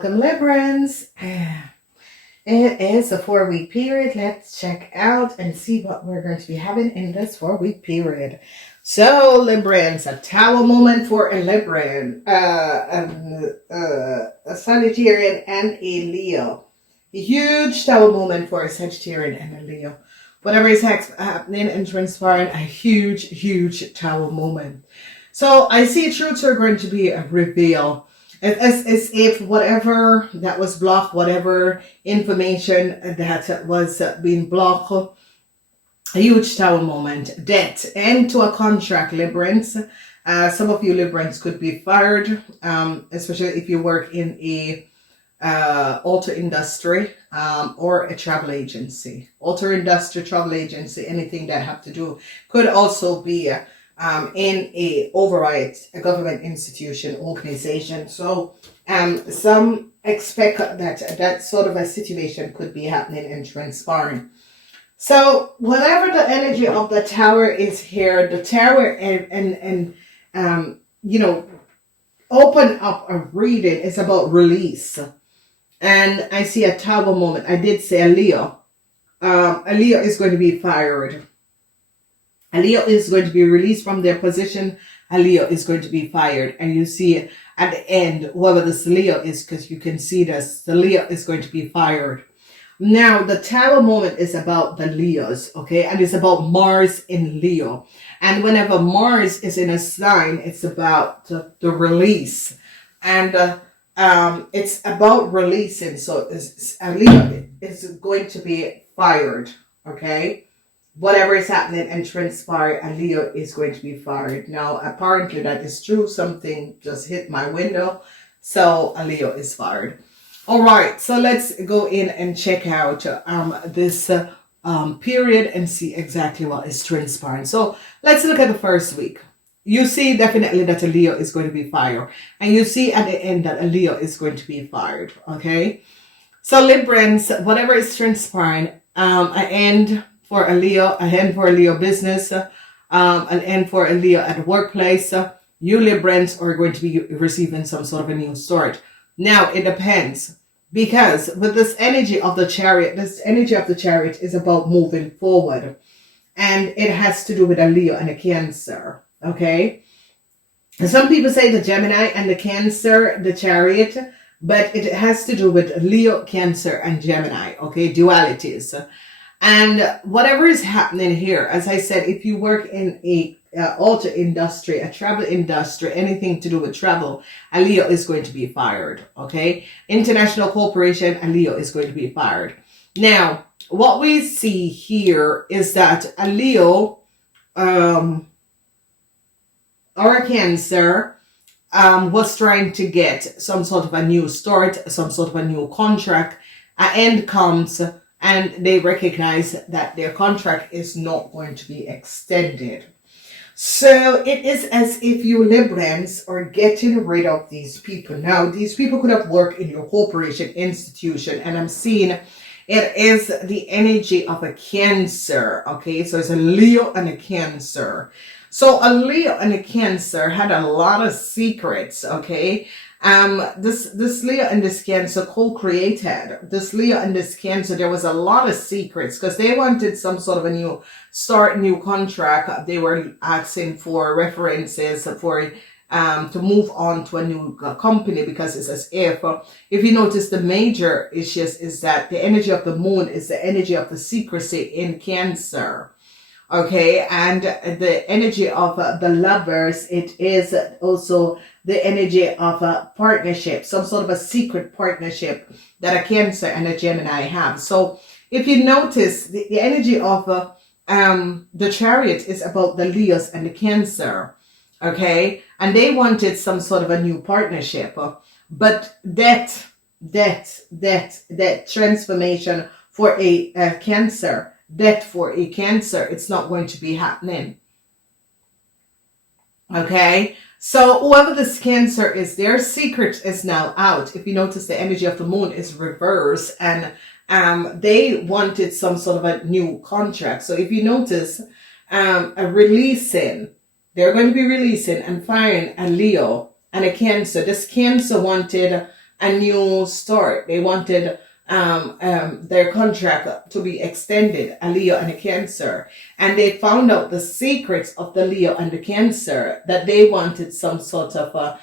Welcome, Librans. It is a 4-week period. Let's check out and see what we're going to be having in this 4-week period. So, Librans, a tower moment for a Libran, a Sagittarian, and a Leo. A huge tower moment for a Sagittarian and a Leo. Whatever is happening and transpiring, a huge tower moment. So, I see truths are going to be a reveal. As if whatever that was blocked, whatever information that was being blocked, a huge tower moment, debt, end to a contract, Librans. Some of you Librans could be fired, especially if you work in a auto industry or a travel agency. Auto industry, travel agency, anything that have to do, could also be in a a government institution, organization. So some expect that sort of a situation could be happening and transpiring. So whatever the energy of the tower is here, the tower and open up a reading is about release. And I see a tower moment. I did say a Leo. A Leo is going to be fired. A Leo is going to be released from their position. A Leo is going to be fired. And you see at the end, whoever this Leo is, because you can see this, the Leo is going to be fired. Now, the tower moment is about the Leos, okay? And it's about Mars in Leo. And whenever Mars is in a sign, it's about the release. And it's about releasing. So a Leo is going to be fired, okay? Whatever is happening and transpire, a Leo is going to be fired. Now, apparently that is true. Something just hit my window. So a Leo is fired. All right. So let's go in and check out this period and see exactly what is transpiring. So let's look at the first week. You see definitely that a Leo is going to be fired. And you see at the end that a Leo is going to be fired. Okay. So Librans, whatever is transpiring, an end for a Leo, an end for a Leo business, an end for a Leo at the workplace. You Librans are going to be receiving some sort of a new start. Now, it depends, because with this energy of the chariot is about moving forward. And it has to do with a Leo and a Cancer, okay? And some people say the Gemini and the Cancer, the chariot, but it has to do with Leo, Cancer, and Gemini, okay? Dualities. And whatever is happening here, as I said, if you work in a auto industry, a travel industry, anything to do with travel, a Leo is going to be fired. Okay. International corporation, a Leo is going to be fired. Now, what we see here is that a Leo or a Cancer was trying to get some sort of a new start, some sort of a new contract. An end comes, and they recognize that their contract is not going to be extended. So it is as if you Librans are getting rid of these people. Now, these people could have worked in your corporation, institution, and I'm seeing it is the energy of a Cancer. Okay, so it's a Leo and a Cancer. So a Leo and a Cancer had a lot of secrets, okay? This Leo and this Cancer co-created. This Leo and this Cancer, there was a lot of secrets because they wanted some sort of a new start, new contract. They were asking for references for to move on to a new company, because it's as if you notice the major issues is that the energy of the moon is the energy of the secrecy in Cancer. Okay, and the energy of the lovers, it is also the energy of a partnership, some sort of a secret partnership that a Cancer and a Gemini have. So if you notice, the energy of the chariot is about the Leos and the Cancer, okay? And they wanted some sort of a new partnership, but that transformation for a Cancer, death for a Cancer, it's not going to be happening. Okay, so whoever this Cancer is, their secret is now out. If you notice, the energy of the moon is reversed, and they wanted some sort of a new contract. So if you notice, a releasing, they're going to be releasing and firing a Leo and a Cancer. This Cancer wanted a new start. They wanted their contract to be extended, a Leo and a Cancer. And they found out the secrets of the Leo and the Cancer, that they wanted some sort of a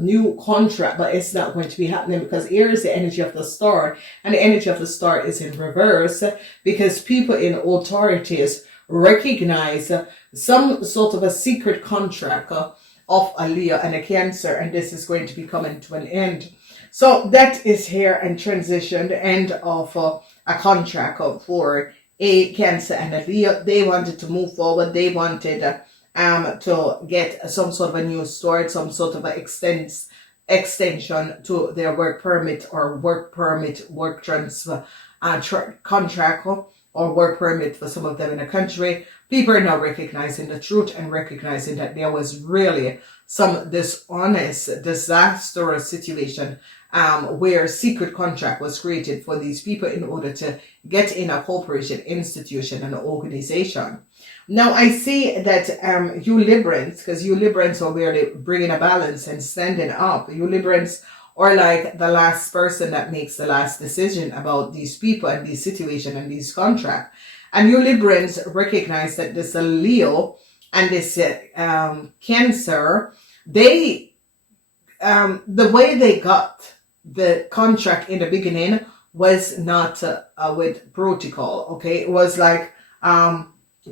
new contract, but it's not going to be happening, because here is the energy of the star, and the energy of the star is in reverse, because people in authorities recognize some sort of a secret contract of a Leo and a Cancer, and this is going to be coming to an end. So that is here and transition, the end of a contract for a Cancer and a Leo. They wanted to move forward. They wanted to get some sort of a new start, some sort of an extension to their work permit, or work transfer contract, or work permit for some of them in the country. People are now recognizing the truth and recognizing that there was really some dishonest, disastrous situation where secret contract was created for these people in order to get in a corporation, institution, and organization. Now I see that you Librans, because you Librans are really bringing a balance and standing up. You Librans are like the last person that makes the last decision about these people and these situation and these contract. And you Librans recognize that this Leo and this Cancer, they the way they got the contract in the beginning was not with protocol. Okay, it was like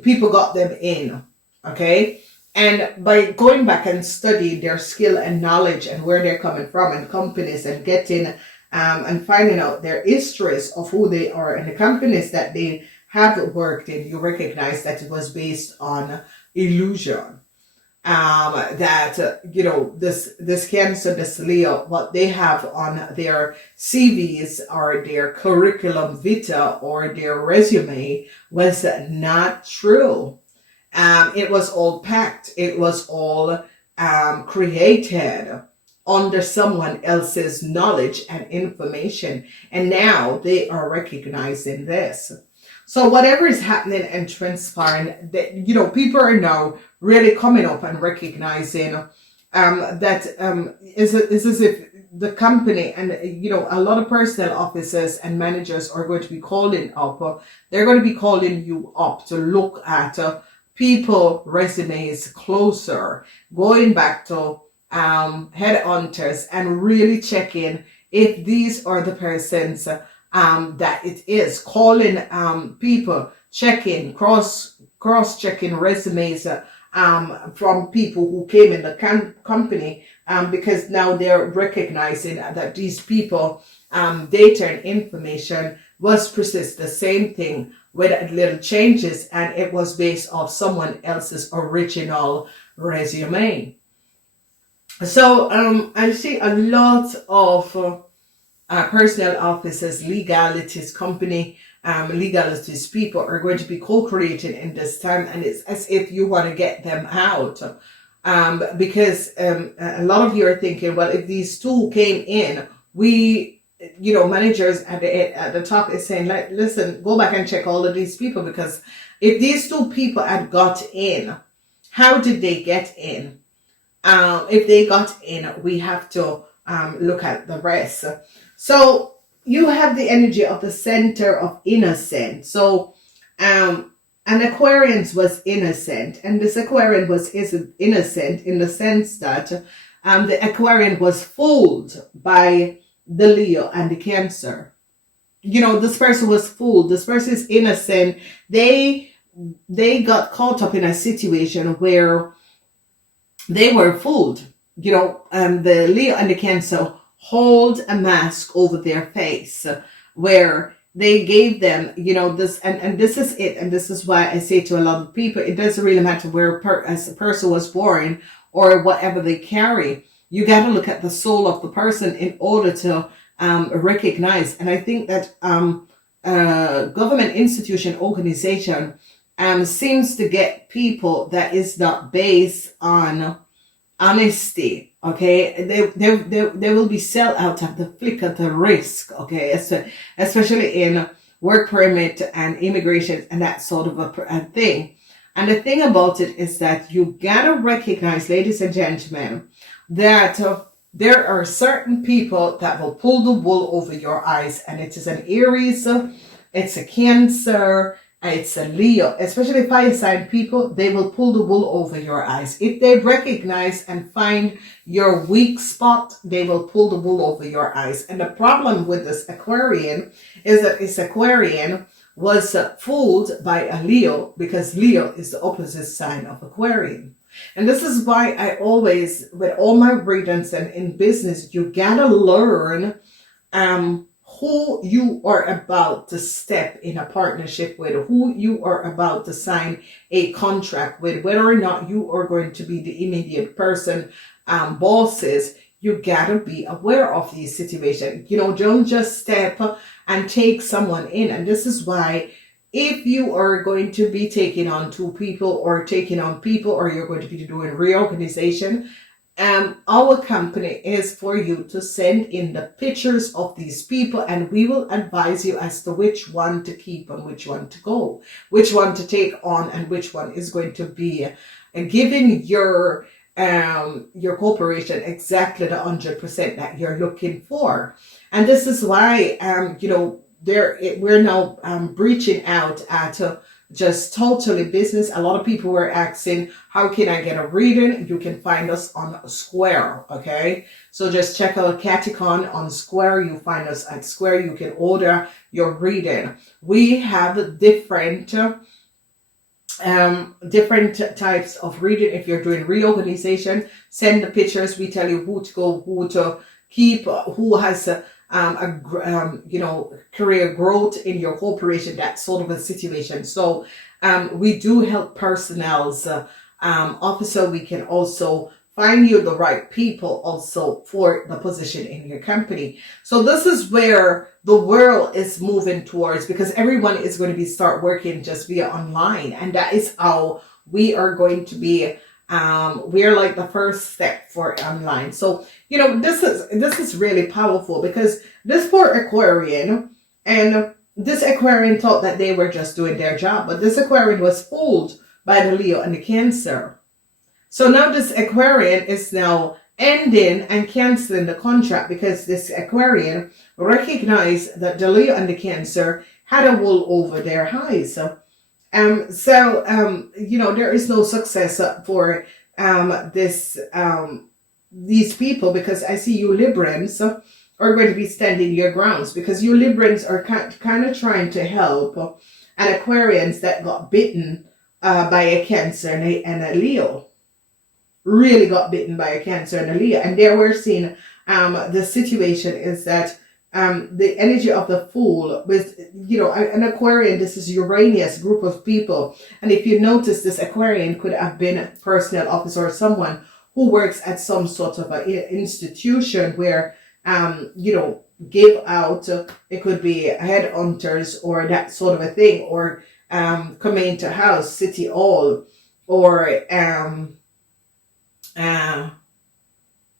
people got them in. Okay, and by going back and studying their skill and knowledge and where they're coming from, and companies, and getting and finding out their histories of who they are and the companies that they have worked in, you recognize that it was based on illusion. That this Cancer, this Leo, what they have on their CVs or their curriculum vitae or their resume was not true. It was all packed. It was all created under someone else's knowledge and information, and now they are recognizing this. So whatever is happening and transpiring, that people are now really coming up and recognizing that it's as if the company and a lot of personnel officers and managers are going to be calling up. They're going to be calling you up to look at people resumes closer, going back to headhunters and really checking if these are the persons that it is, calling people, checking, cross-checking resumes from people who came in the company, because now they're recognizing that these people data and information was precise, the same thing with little changes, and it was based off someone else's original resume. So I see a lot of personnel officers, legalities, company legalities people are going to be co-creating in this time, and it's as if you want to get them out, because a lot of you are thinking, well, if these two came in, managers at the top is saying, like, listen, go back and check all of these people, because if these two people had got in, how did they get in? If they got in, we have to look at the rest. So you have the energy of the center of innocence. So an Aquarian was innocent, and this Aquarian was innocent in the sense that the Aquarian was fooled by the Leo and the Cancer. This person was fooled. This person is innocent. They got caught up in a situation where they were fooled. The Leo and the Cancer hold a mask over their face, where they gave them, this, and this is it. And this is why I say to a lot of people, it doesn't really matter where as a person was born or whatever they carry. You got to look at the soul of the person in order to recognize. And I think that government institution organization seems to get people that is not based on honesty. Okay, they will be sell out at the flick of the risk. Okay, especially in work permit and immigration and that sort of a thing. And the thing about it is that you gotta recognize, ladies and gentlemen, that There are certain people that will pull the wool over your eyes, and it is an Aries, it's a Cancer, it's a Leo, especially fire sign people. They will pull the wool over your eyes. If they recognize and find your weak spot, they will pull the wool over your eyes. And the problem with this Aquarian is that this Aquarian was fooled by a Leo, because Leo is the opposite sign of Aquarian. And this is why I always, with all my readings and in business, you gotta learn who you are about to step in a partnership with, who you are about to sign a contract with, whether or not you are going to be the immediate person, bosses. You gotta be aware of these situations. You know, don't just step and take someone in. And this is why, if you are going to be taking on two people or taking on people, or you're going to be doing reorganization, our company is for you to send in the pictures of these people, and we will advise you as to which one to keep and which one to go, which one to take on, and which one is going to be giving your corporation exactly the 100% that you're looking for. And this is why you know, we're now reaching out at just totally business. A lot of people were asking, how can I get a reading? You can find us on Square, okay? So just check out Kathye Kaan on Square. You find us at Square. You can order your reading. We have different types of reading. If you're doing reorganization, send the pictures. We tell you who to go, who to keep, who has you know, career growth in your corporation, that sort of a situation. So we do help personnel's officer. We can also find you the right people also for the position in your company. So this is where the world is moving towards, because everyone is going to be start working just via online, and that is how we are going to be. We're like the first step for online. So, you know, this is really powerful, because this poor Aquarian, and this Aquarian thought that they were just doing their job, but this Aquarian was fooled by the Leo and the Cancer. So now this Aquarian is now ending and canceling the contract, because this Aquarian recognized that the Leo and the Cancer had a wool over their eyes. You know, there is no success for these people, because I see you Librans are going to be standing your grounds, because you Librans are kind of trying to help an Aquarians that got bitten by a Cancer and a Leo. Really got bitten by a Cancer and a Leo. And there we're seeing the situation is that the energy of the Fool with, you know, an Aquarian, this is Uranus group of people. And if you notice, this Aquarian could have been a personnel officer or someone who works at some sort of an institution where, you know, give out, it could be headhunters or that sort of a thing, or coming to house, city hall, or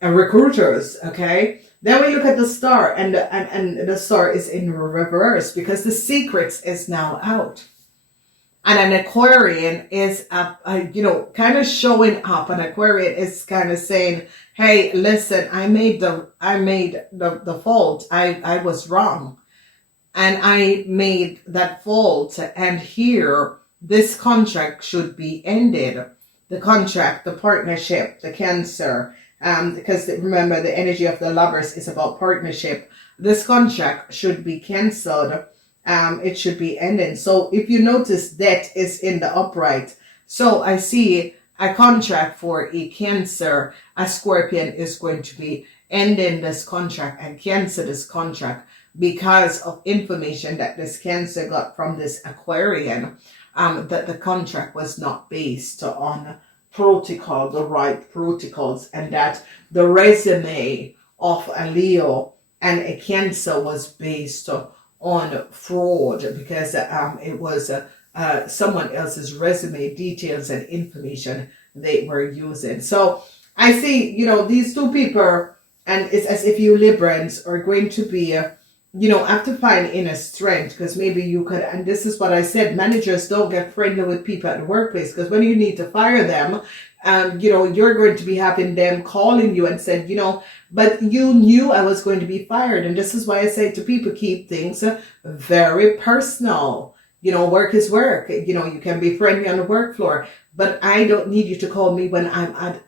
recruiters, okay? Then we look at the star, and the star is in reverse, because the secrets is now out. And an Aquarian is, you know, kind of showing up. An Aquarian is kind of saying, hey, listen, I made the fault. I was wrong. And I made that fault. And here, this contract should be ended. The contract, the partnership, the Cancer, because remember, the energy of the Lovers is about partnership. This contract should be cancelled. It should be ending. So if you notice, death is in the upright. So I see a contract for a Cancer. A Scorpion is going to be ending this contract and cancel this contract because of information that this Cancer got from this Aquarian, that the contract was not based on protocol, the right protocols, and that the resume of a Leo and a Cancer was based on fraud, because it was someone else's resume details and information they were using. So I see, you know, these two people, and it's as if you Librans are going to be have to find inner strength, because maybe you could, and this is what I said, managers don't get friendly with people at the workplace, because when you need to fire them, you're going to be having them calling you and said, but you knew I was going to be fired. And this is why I say to people, keep things very personal. Work is work. You can be friendly on the work floor, but I don't need you to call me when I'm at,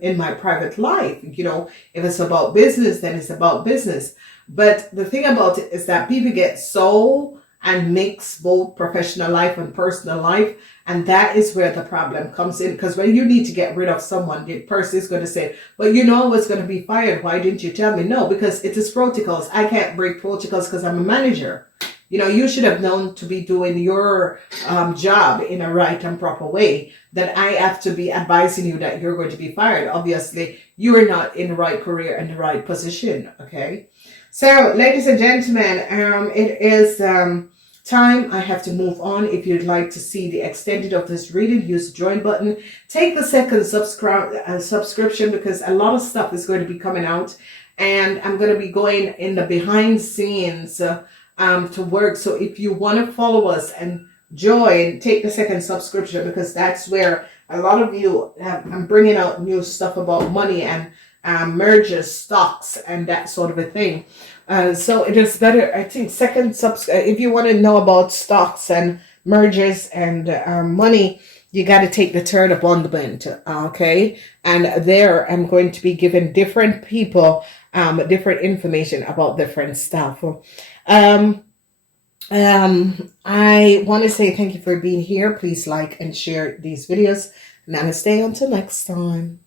in my private life. If it's about business, then it's about business. But the thing about it is that people get so and mix both professional life and personal life. And that is where the problem comes in. Because when you need to get rid of someone, the person is going to say, well, I was going to be fired. Why didn't you tell me? No, because it is protocols. I can't break protocols because I'm a manager. You should have known to be doing your job in a right and proper way. That I have to be advising you that you're going to be fired. Obviously, you are not in the right career and the right position. Okay. So, ladies and gentlemen, it is time. I have to move on. If you'd like to see the extended of this reading, use the join button. Take the second subscription, because a lot of stuff is going to be coming out, and I'm going to be going in the behind scenes to work. So if you want to follow us and join, take the second subscription, because that's where a lot of you I'm bringing out new stuff about money and mergers, stocks, and that sort of a thing. So it is better, I think, if you want to know about stocks and mergers and money, you got to take the third appointment, okay? And there I'm going to be giving different people different information about different stuff. I want to say thank you for being here. Please like and share these videos. Namaste until next time.